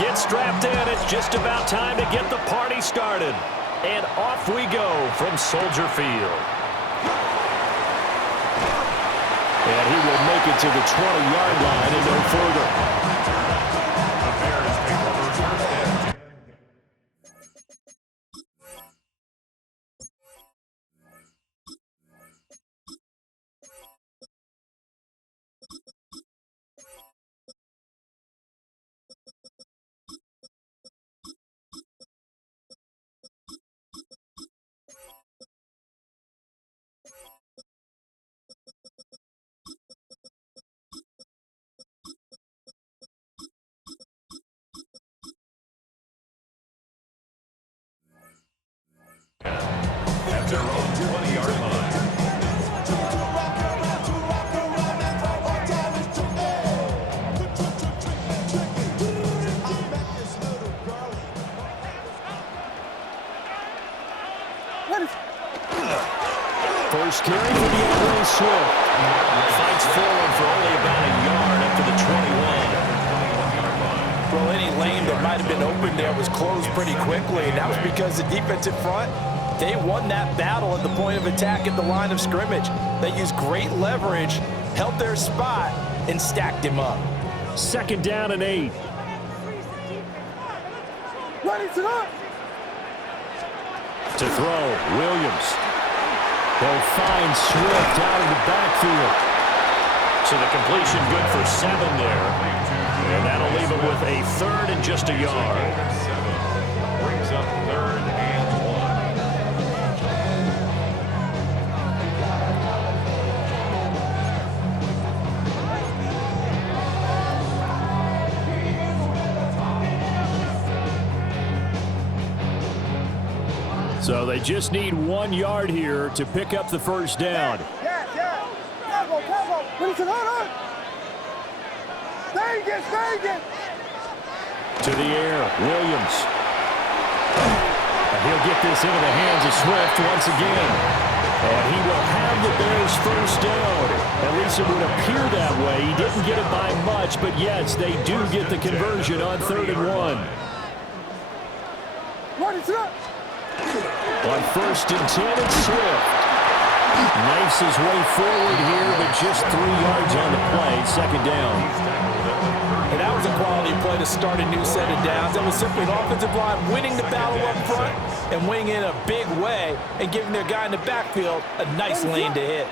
Get strapped in. It's just about time to get the party started. And off we go from Soldier Field. And he will make it to the 20-yard line and no further. At their own 20-yard line. First carry for DeAndre Swift. Fights forward for only about a yard up to the 21. Well, any lane that might have been open there was closed pretty quickly, and that was because the defensive front, they won that battle at the point of attack at the line of scrimmage. They used great leverage, held their spot, and stacked him up. Second down and 8. To throw, Williams. They'll find Swift out of the backfield. So the completion good for 7 there. And that'll leave him with a third and just a yard. Brings up 3rd and 1. So they just need 1 yard here to pick up the first down. To the air, Williams. And he'll get this into the hands of Swift once again. And he will have the Bears first down. At least it would appear that way. He didn't get it by much, but yes, they do get the conversion on 3rd and 1. On 1st and 10, it's Swift. Knifes his way forward here, but just 3 yards on the play. Second down. And that was a quality play to start a new set of downs. That was simply an offensive line winning the battle up front and winning in a big way and giving their guy in the backfield a nice lane to hit.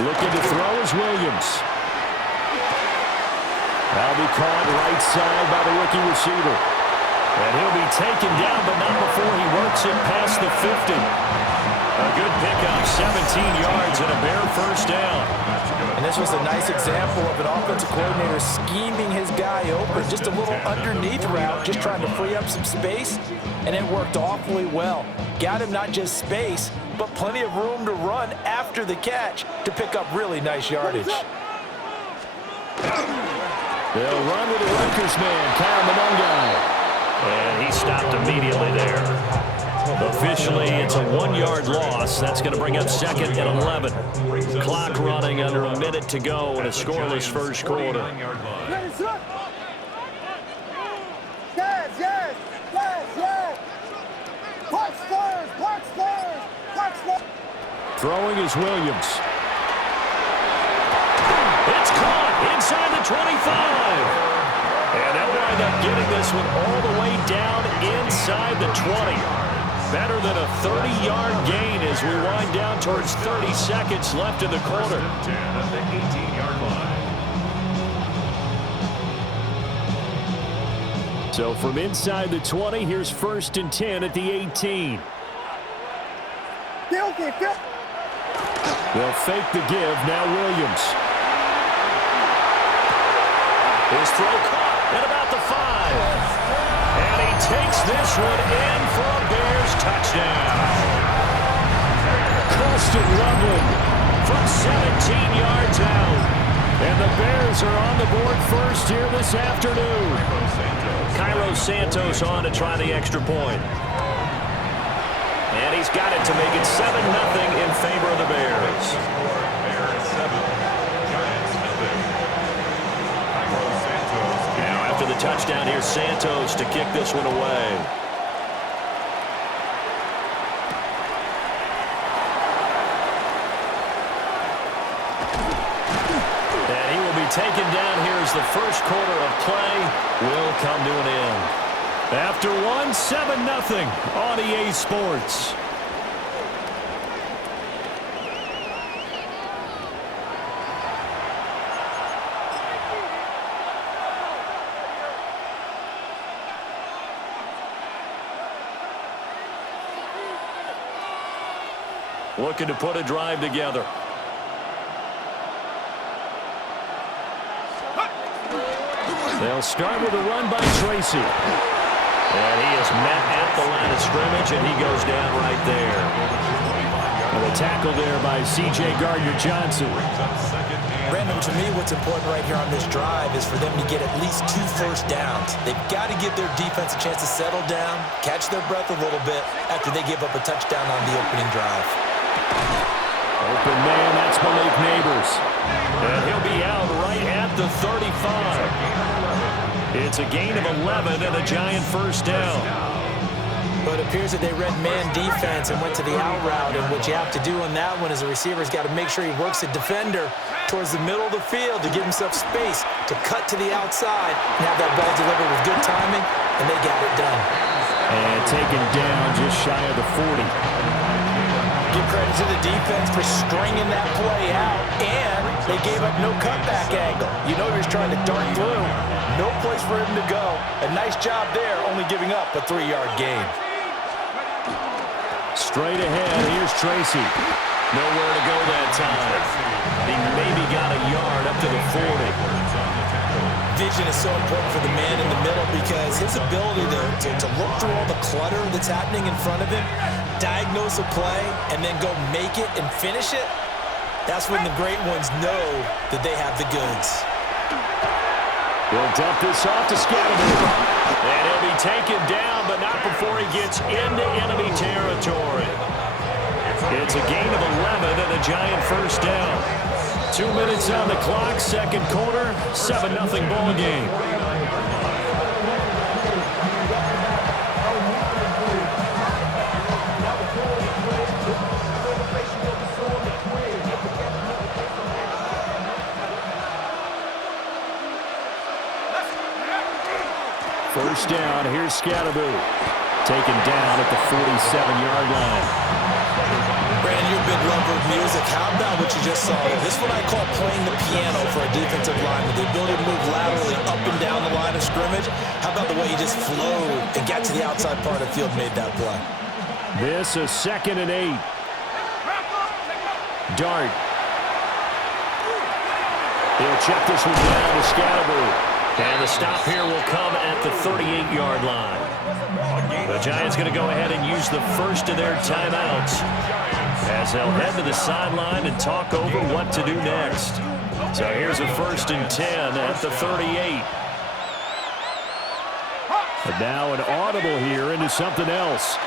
Looking to throw is Williams. That'll be caught right side by the rookie receiver. And he'll be taken down, but not before he works it past the 50. A good pickup, 17 yards and a Bear first down. And this was a nice example of an offensive coordinator scheming his guy open. Just a little underneath route, just trying to free up some space, and it worked awfully well. Got him not just space, but plenty of room to run after the catch to pick up really nice yardage. They'll run with the Rutgers man, Kyle Monangai. And he stopped immediately there. Officially, it's a 1-yard loss. That's going to bring up 2nd and 11. Clock running under a minute to go in a scoreless first quarter. Throwing is Williams. It's caught inside the 25. And they'll wind up getting this one all the way down inside the 20. Better than a 30-yard gain as we wind down towards 30 seconds left in the quarter. At the 18-yard line. So from inside the 20, here's 1st and 10 at the 18. They'll fake the give. Now Williams. His throw caught at about the 5. And he takes this one in for a Bears touchdown. Colston Loveland from 17 yards out. And the Bears are on the board first here this afternoon. Cairo Santos on to try the extra point. And he's got it to make it 7-0 in favor of the Bears. touchdown. Here's Santos to kick this one away. And he will be taken down here as the first quarter of play will come to an end. After one, 7-0 on EA Sports. Looking to put a drive together. They'll start with a run by Tracy. And he is met at the line of scrimmage, and he goes down right there. And a tackle there by C.J. Gardner-Johnson. Brandon, to me, what's important right here on this drive is for them to get at least 2 first downs. They've got to give their defense a chance to settle down, catch their breath a little bit after they give up a touchdown on the opening drive. Open man, that's Malik Neighbors. And he'll be out right at the 35. It's a gain of 11 and a Giant first down. But it appears that they read man defense and went to the out route, and what you have to do on that one is a receiver's got to make sure he works a defender towards the middle of the field to give himself space to cut to the outside and have that ball delivered with good timing, and they got it done. And taken down just shy of the 40. Give credit to the defense for stringing that play out, and they gave up no cutback angle. You know he was trying to dart through. No place for him to go. A nice job there, only giving up a 3-yard gain. Straight ahead, here's Tracy. Nowhere to go that time. He maybe got a yard up to the 40. Vision is so important for the man in the middle because his ability to look through all the clutter that's happening in front of him, diagnose a play, and then go make it and finish it, that's when the great ones know that they have the goods. He'll dump this off to Scatterman. And he'll be taken down, but not before he gets into enemy territory. It's a gain of 11 and a Giant first down. 2 minutes on the clock, second quarter, 7-0 ball game. First down, here's Scatterman. Taken down at the 47-yard line. Brandon, you're a big lover of music. How about what you just saw there? This is what I call playing the piano for a defensive lineman. The ability to move laterally up and down the line of scrimmage. How about the way he just flowed and got to the outside part of the field, made that play? This is 2nd and 8. Dart. He'll check this one down to Scatterman. And the stop here will come at the 38-yard line. The Giants going to go ahead and use the first of their timeouts as they'll head to the sideline and talk over what to do next. So here's a 1st and 10 at the 38. And now an audible here into something else.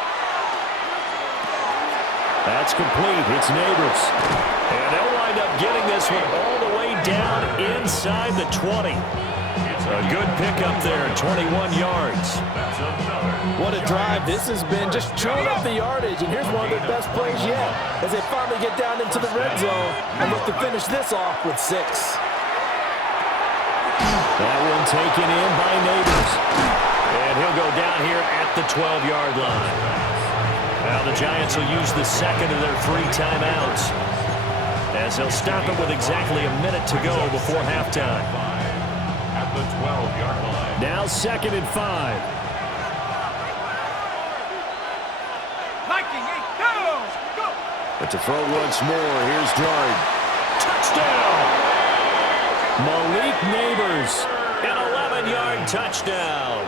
That's complete. It's Neighbors. And they'll wind up getting this one all the way down inside the 20. A good pickup there, 21 yards. What a drive this has been, just chewing up the yardage, and here's one of their best plays yet as they finally get down into the red zone and look to finish this off with 6. That one taken in by Neighbors. And he'll go down here at the 12-yard line. Now the Giants will use the second of their 3 timeouts as they'll stop it with exactly a minute to go before halftime. The 12-yard line. Now 2nd and 5. But to throw once more, here's Dart. Touchdown! Malik Neighbors, an 11-yard touchdown.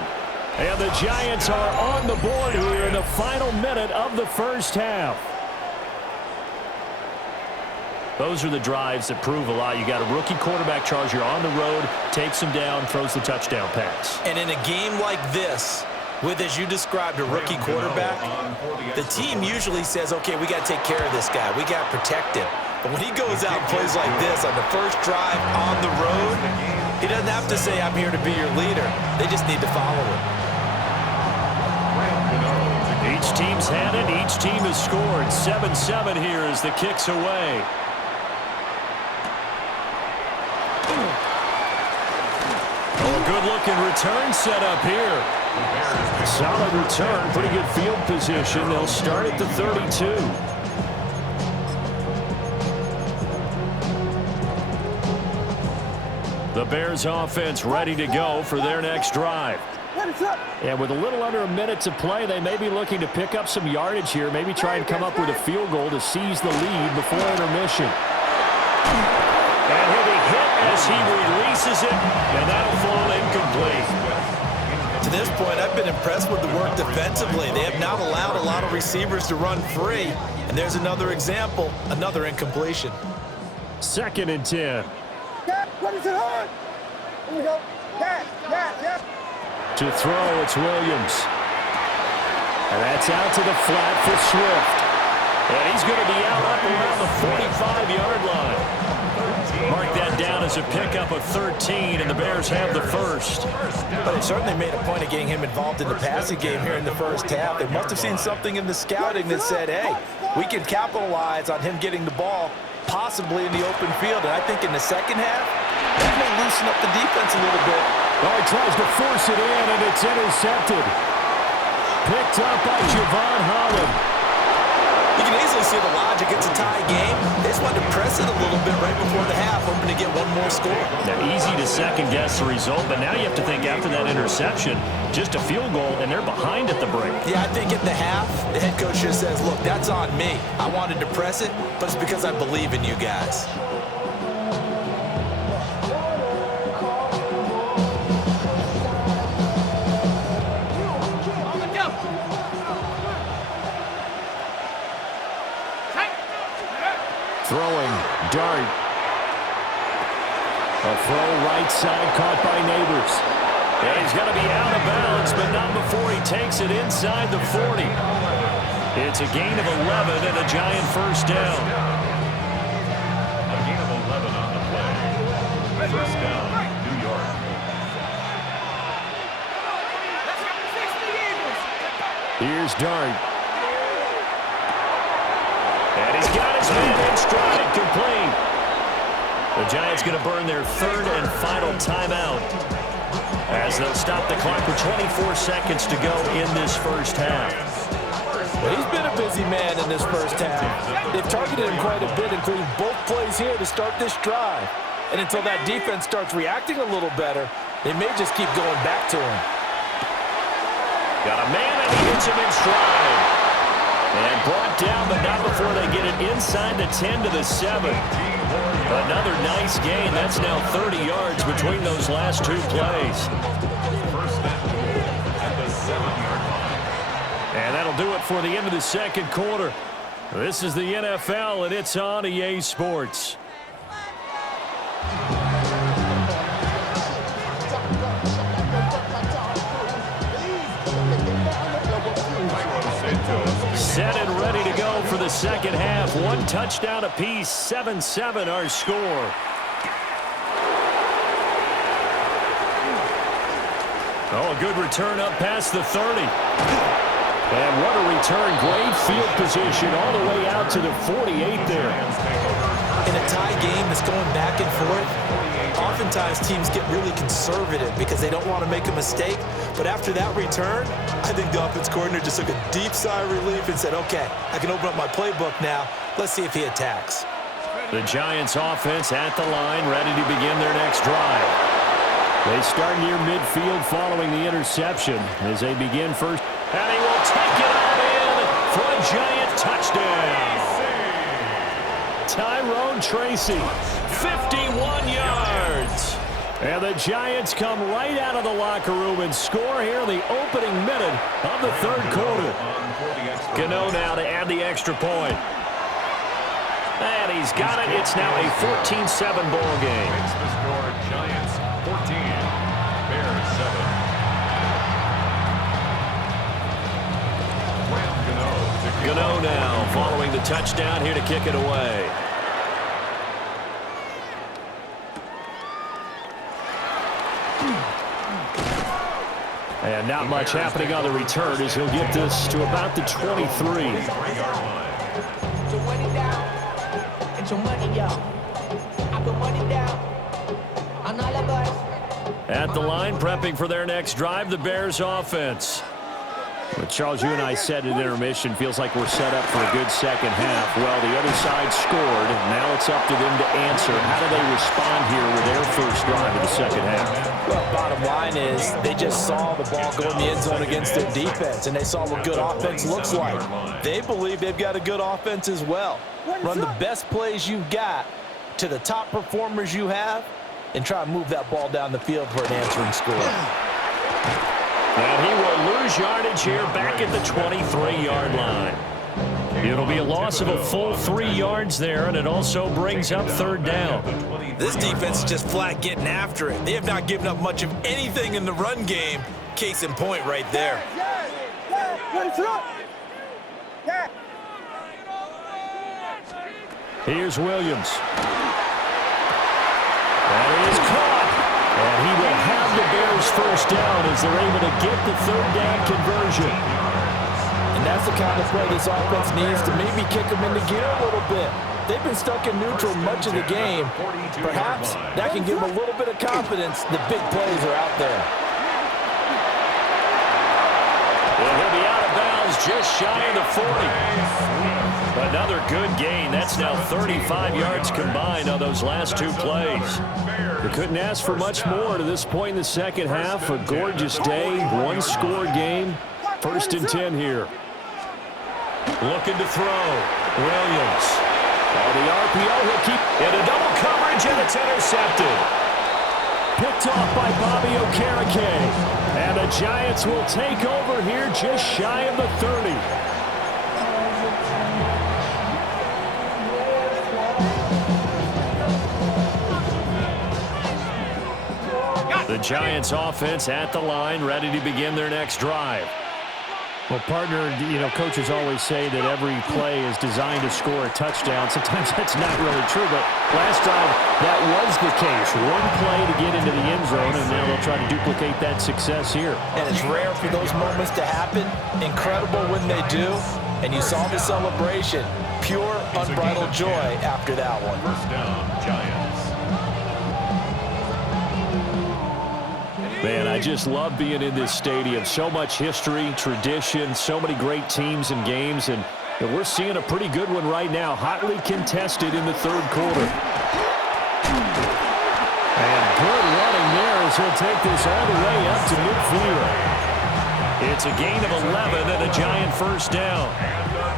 And the Giants are on the board here in the final minute of the first half. Those are the drives that prove a lot. You got a rookie quarterback charger on the road, takes him down, throws the touchdown pass. And in a game like this, with, as you described, a rookie quarterback, the team usually says, okay, we got to take care of this guy. We got to protect him. But when he goes out and plays like this on the first drive on the road, He doesn't have to say, I'm here to be your leader. They just need to follow him. Each team's had it. Each team has scored. 7-7 here as the kick's away. Oh, a good-looking return set up here. Solid return. Pretty good field position. They'll start at the 32. The Bears offense ready to go for their next drive. And with a little under a minute to play, they may be looking to pick up some yardage here, maybe try and come up with a field goal to seize the lead before intermission. And he'll be hit as he releases it, and that'll fall incomplete. To this point, I've been impressed with the work defensively. They have not allowed a lot of receivers to run free. And there's another example, another incompletion. 2nd and 10. What is it hard? Here we go. Yeah. To throw, it's Williams. And that's out to the flat for Swift. And he's going to be out up around the 45-yard line. Mark that down as a pickup of 13, and the Bears have the first. But they certainly made a point of getting him involved in the passing game here in the first half. They must have seen something in the scouting that said, hey, we can capitalize on him getting the ball, possibly in the open field. And I think in the second half, that may loosen up the defense a little bit. Oh, he tries to force it in, and it's intercepted. Picked up by Javon Holland. You can easily see the logic. It's a tie game. They just wanted to press it a little bit right before the half, hoping to get one more score. Now, easy to second-guess the result, but now you have to think after that interception, just a field goal, and they're behind at the break. Yeah, I think at the half, the head coach just says, look, that's on me. I wanted to press it, but it's because I believe in you guys. Throwing, Dart. A throw right side caught by Neighbors. And he's going to be out of bounds, but not before he takes it inside the 40. It's a gain of 11 and a Giant first down. A gain of 11 on the play. First down, New York. Here's Dart. And he's got his man in stride, complete. The Giants going to burn their 3rd and final timeout as they'll stop the clock with 24 seconds to go in this first half. Well, he's been a busy man in this first half. They've targeted him quite a bit, including both plays here to start this drive. And until that defense starts reacting a little better, they may just keep going back to him. Got a man, and he hits him in stride. And brought down, but not before they get it inside the 10 to the 7. Another nice gain. That's now 30 yards between those last 2 plays. First down at the 7-yard line. And that'll do it for the end of the second quarter. This is the NFL, and it's on EA Sports. Set and ready to go for the second half. 1 touchdown apiece, 7-7 our score. Oh, a good return up past the 30. And what a return. Great field position all the way out to the 48 there. In a tie game that's going back and forth, oftentimes teams get really conservative because they don't want to make a mistake. But after that return, I think the offense coordinator just took a deep sigh of relief and said, okay, I can open up my playbook now. Let's see if he attacks. The Giants offense at the line, ready to begin their next drive. They start near midfield following the interception as they begin first. And he will take it all in for a Giant touchdown. Tyrone Tracy, 51 yards. And the Giants come right out of the locker room and score here in the opening minute of the third quarter. Gano now to add the extra point. And he's got it. It's now a 14-7 ball game. Makes the score Giants 14, Bears 7. Gano now following the touchdown here to kick it away. And not much happening on the return as he'll get this to about the 23. At the line, prepping for their next drive, the Bears offense. But Charles, you and I said at intermission, feels like we're set up for a good second half. Well, the other side scored. Now it's up to them to answer. How do they respond here with their first drive of the second half? Well, bottom line is they just saw the ball go in the end zone against their defense, and they saw what good offense looks like. They believe they've got a good offense as well. Run the best plays you've got to the top performers you have, and try to move that ball down the field for an answering score. And he will lose yardage here back at the 23-yard line. It'll be a loss of a full 3 yards there, and it also brings up third down. This defense is just flat getting after it. They have not given up much of anything in the run game. Case in point right there. Here's Williams. That is caught. And he will have the Bears first down as they're able to get the third down conversion. And that's the kind of play this offense needs to maybe kick them into gear a little bit. They've been stuck in neutral much of the game. Perhaps that can give them a little bit of confidence that big plays are out there. And he'll be out of bounds just shy of the 40. Another good gain. That's now 35 yards combined on those last 2 plays. We couldn't ask for much more to this point in the second half. A gorgeous day, 1-score game. 1st and 10 here. Looking to throw. Williams. On the RPO, he'll keep in a double coverage, and it's intercepted. Picked off by Bobby Okereke. And the Giants will take over here just shy of the 30. The Giants offense at the line, ready to begin their next drive. Well, partner, coaches always say that every play is designed to score a touchdown. Sometimes that's not really true, but last drive, that was the case. One play to get into the end zone, and now they'll try to duplicate that success here. And it's rare for those moments to happen. Incredible when they do. And you saw the celebration. Pure, unbridled joy after that one. First down, Giants. Man, I just love being in this stadium. So much history, tradition, so many great teams and games, and we're seeing a pretty good one right now, hotly contested in the third quarter. And good running there as he'll take this all the way up to midfield. It's a gain of 11 and a Giant first down.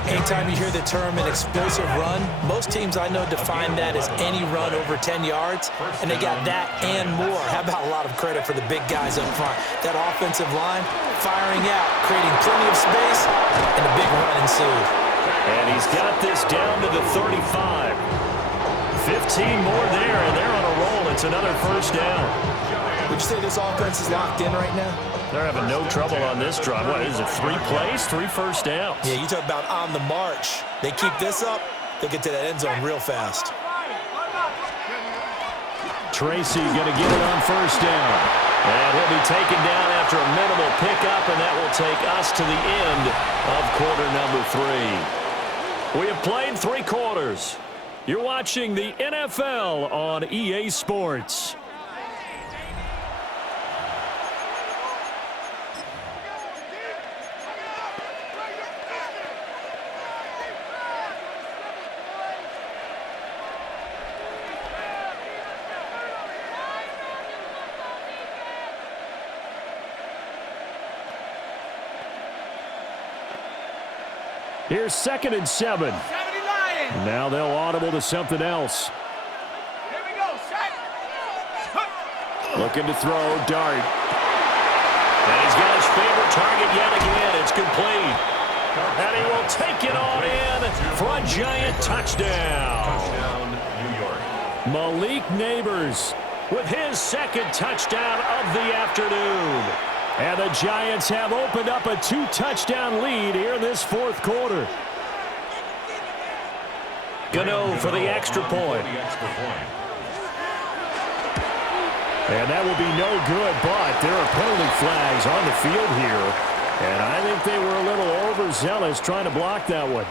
Anytime you hear the term an explosive run, most teams I know define that as any run over 10 yards, and they got that and more. How about a lot of credit for the big guys up front? That offensive line firing out, creating plenty of space, and a big run ensued. And he's got this down to the 35. 15 more there, and they're on a roll. It's another first down. Would you say this offense is locked in right now? They're having no trouble on this drive. What is it, 3 plays, 3 first downs? Yeah, you talk about on the march. They keep this up, they'll get to that end zone real fast. Tracy going to get it on first down. And he'll be taken down after a minimal pickup, and that will take us to the end of quarter number 3. We have played 3 quarters. You're watching the NFL on EA Sports. Here's 2nd and 7. Now they'll audible to something else. Here we go, set. Looking to throw, Dart. And he's got his favorite target yet again. It's complete. And he will take it on in for a Giant touchdown. Touchdown, New York. Malik Neighbors with his 2nd touchdown of the afternoon. And the Giants have opened up a 2-touchdown lead here in this 4th quarter. Gano for the extra point. And that will be no good, but there are penalty flags on the field here. And I think they were a little overzealous trying to block that one.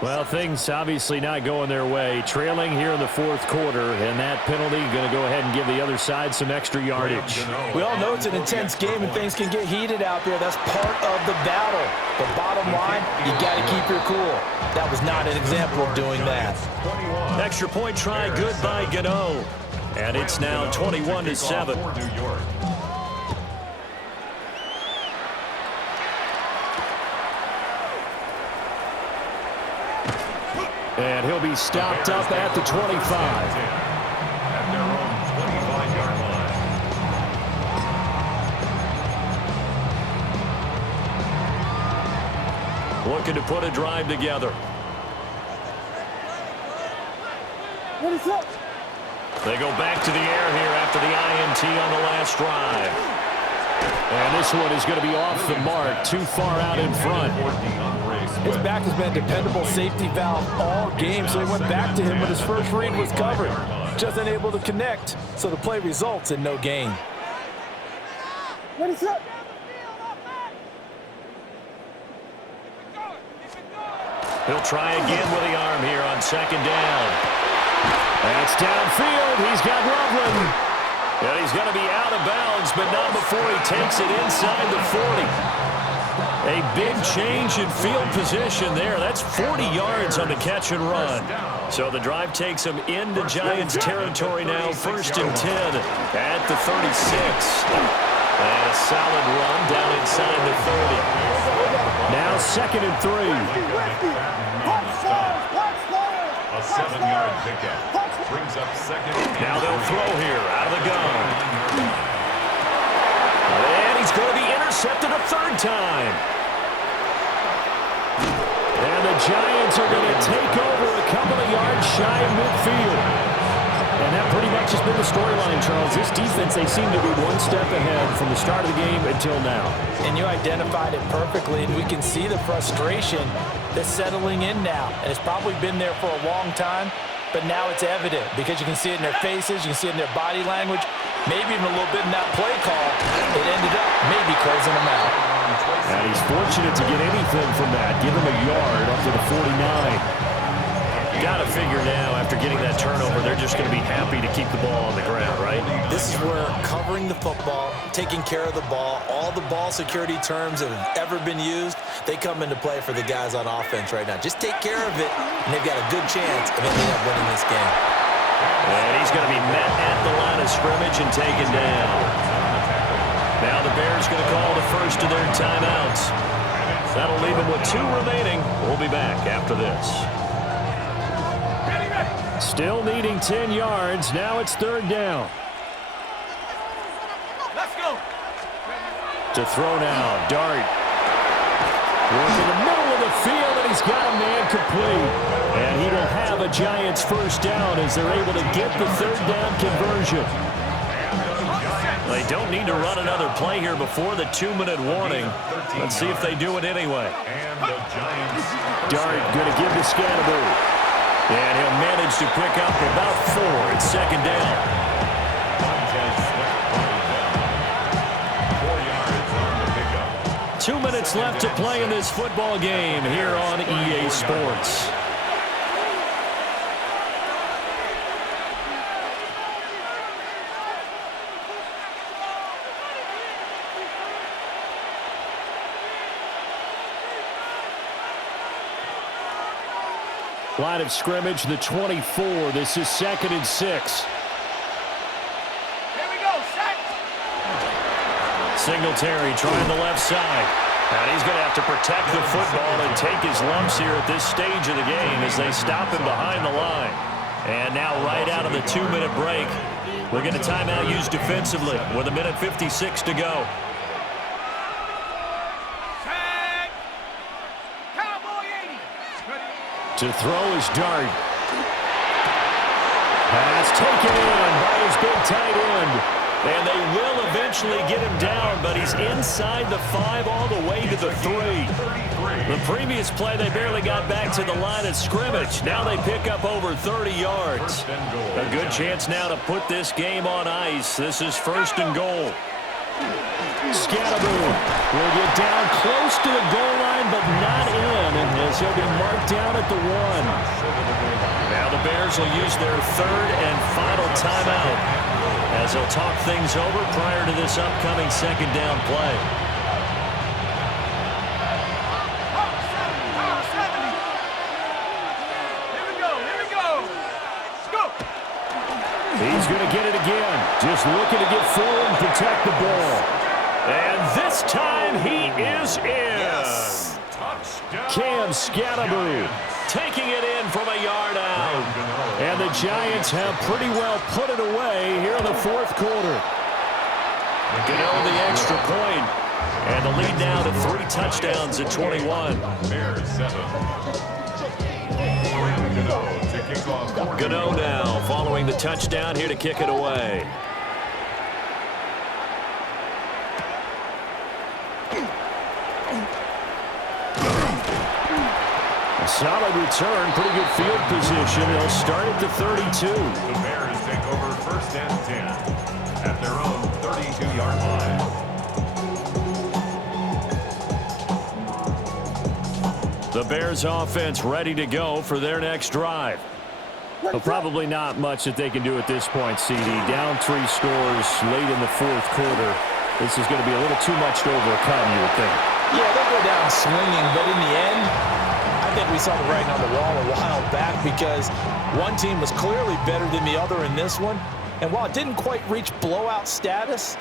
Well, things obviously not going their way. Trailing here in the fourth quarter, and that penalty going to go ahead and give the other side some extra yardage. We all know it's an intense game and things can get heated out there. That's part of the battle. But bottom line, you got to keep your cool. That was not an example of doing that. Extra point try, good by Gano. And it's now 21-7. And he'll be stopped up at the 25. At their own 25-yard line. Looking to put a drive together. What is up? They go back to the air here after the INT on the last drive. And this one is going to be off the mark, too far out in front. His back has been a dependable safety valve all game, so he went back to him when his first read was covered. Just unable to connect, so the play results in no gain. What is up? He'll try again with the arm here on second down. That's downfield. He's got Loveland. And he's going to be out of bounds, but not before he takes it inside the 40. A big change in field position there. That's 40 yards on the catch and run. So the drive takes him into Giants territory now, 1st and 10 at the 36. And a solid run down inside the 30. Now 2nd and 3. A 7-yard pickup. Brings up 2nd. Now they'll throw here out of the gun. And he's going to be intercepted a 3rd time. And the Giants are going to take over a couple of yards shy of midfield. And that pretty much has been the storyline, Charles. This defense, they seem to be one step ahead from the start of the game until now. And you identified it perfectly, and we can see the frustration that's settling in now. And it's probably been there for a long time, but now it's evident because you can see it in their faces, you can see it in their body language, maybe even a little bit in that play call. It ended up maybe closing them out. And he's fortunate to get anything from that. Give him a yard up to the 49. Got to figure now, after getting that turnover, they're just going to be happy to keep the ball on the ground, right? This is where covering the football, taking care of the ball, all the ball security terms that have ever been used, they come into play for the guys on offense right now. Just take care of it, and they've got a good chance of ending up winning this game. And he's going to be met at the line of scrimmage and taken down. Now the Bears going to call the first of their timeouts. That'll leave them with 2 remaining. We'll be back after this. Still needing 10 yards. Now it's 3rd down. Let's go. To throw now, Dart. Working the middle of the field, and he's got a man complete. And he will have a Giants 1st down as they're able to get the 3rd down conversion. They don't need to run another play here before the 2-minute warning. Let's see if they do it anyway. Dart going to give to Scatterbo. And he'll manage to pick up about 4. It's 2nd down. 2 minutes left to play in this football game here on EA Sports. Line of scrimmage, the 24. This is 2nd and 6. Here we go, set. Singletary trying the left side. And he's going to have to protect the football and take his lumps here at this stage of the game as they stop him behind the line. And now right out of the 2-minute break, we're going to timeout used defensively with 1:56 to go. To throw is Dart. Pass taken in by his big tight end. And they will eventually get him down, but he's inside the 5 all the way to the 3. The previous play, they barely got back to the line of scrimmage. Now they pick up over 30 yards. A good chance now to put this game on ice. This is 1st and goal. Scatterboom will get down close to the goal line, but not in, as he'll be marked down at the 1. Now the Bears will use their 3rd and final timeout, as they'll talk things over prior to this upcoming 2nd down play. He's going to get it again. Just looking to get forward and protect the ball. And this time he is in. Yes. Cam Scatterboom taking it in from a yard out. And the Giants have pretty well put it away here in the 4th quarter. Gano the extra point. And the lead now to 3 touchdowns at 21. Bears 7. Gano now following the touchdown here to kick it away. A solid return, pretty good field position. They'll start at the 32. The Bears take over 1st and 10 at their own 32-yard line. The Bears offense ready to go for their next drive. Well, probably not much that they can do at this point, CD. Down 3 scores late in the 4th quarter. This is going to be a little too much to overcome, you would think. Yeah, they'll go down swinging, but in the end, I think we saw the writing on the wall a while back because one team was clearly better than the other in this one. And while it didn't quite reach blowout status,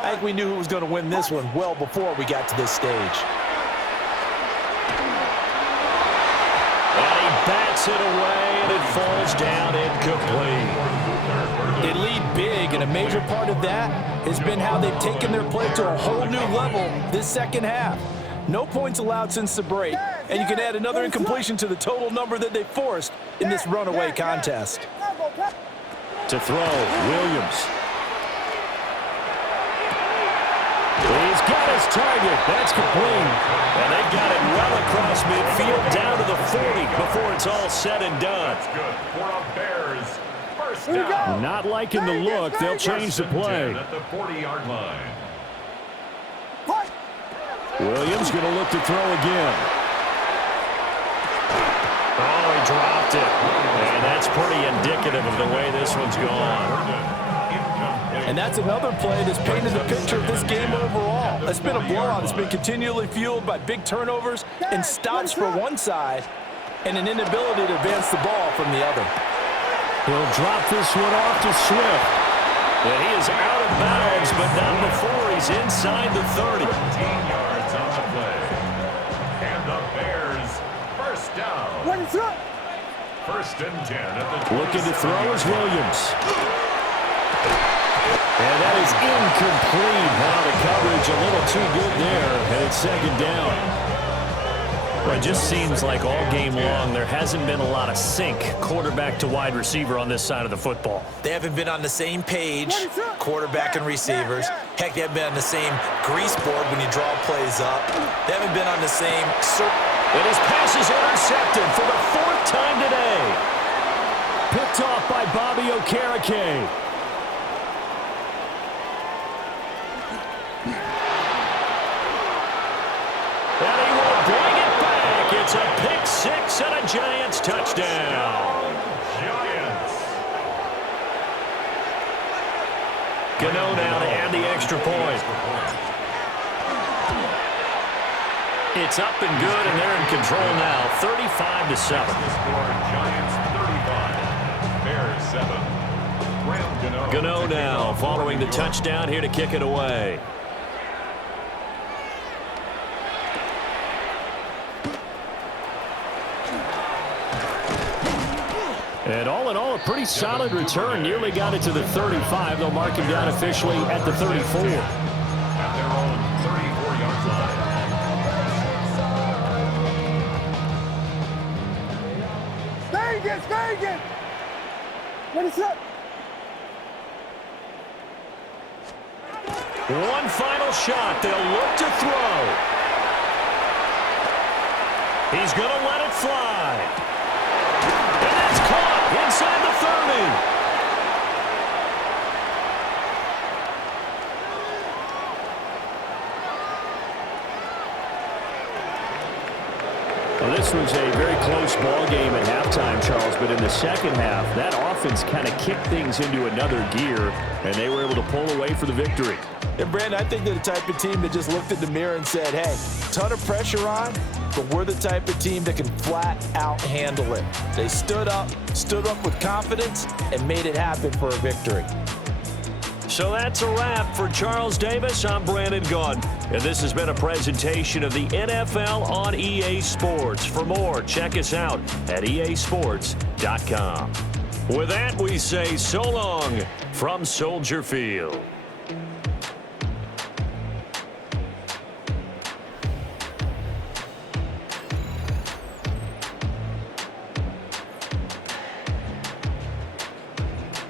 I think we knew who was going to win this one well before we got to this stage. And he bats it away, and it falls down incomplete. They lead big, and a major part of that has been how they've taken their play to a whole new level this 2nd half. No points allowed since the break, and you can add another incompletion to the total number that they forced in this runaway contest. To throw, Williams. He's got his target. That's complete. And they've got it well across midfield down to the 40 before it's all said and done. That's good for a Bears 1st down. Not liking the look. They'll change the play. At the 40-yard line. Williams going to look to throw again. Oh, he dropped it. And that's pretty indicative of the way this one's gone. And that's another play that's painted the picture of this game overall. It's been a blowout. It's been continually fueled by big turnovers and stops for one side and an inability to advance the ball from the other. He'll drop this one off to Swift. And he is out of bounds, but not before he's inside the 30. 15 yards on the play. And the Bears 1st down. 1st and 10 at the 27. Looking to throw is Williams. And that is incomplete. Now the coverage a little too good there, and it's 2nd down. Well, it just seems like all game long there hasn't been a lot of sync quarterback to wide receiver on this side of the football. They haven't been on the same page, quarterback and receivers. Heck, they haven't been on the same grease board when you draw plays up. They haven't been on the same... And his pass is intercepted for the 4th time today. Picked off by Bobby Okereke. And he will bring it back. It's a pick 6 and a Giants touchdown. Giants. Gano now to add the extra point. It's up and good, and they're in control now, 35-7. The score, Giants 35, Bears 7. Graham Gano now following the touchdown here to kick it away. And all in all, a pretty solid return. Nearly got it to the 35. They'll mark him down officially at the 34. At their own 34-yard line. Vegas! What is up? One final shot. They'll look to throw. He's going to let it fly. And that's caught inside the 30. Well, this was a very close ball game at halftime, Charles, but in the second half, that offense kind of kicked things into another gear, and they were able to pull away for the victory. And, Brandon, I think they're the type of team that just looked in the mirror and said, hey, ton of pressure on, but we're the type of team that can flat out handle it. They stood up with confidence, and made it happen for a victory. So that's a wrap for Charles Davis. I'm Brandon Gaudin, and this has been a presentation of the NFL on EA Sports. For more, check us out at easports.com. With that, we say so long from Soldier Field.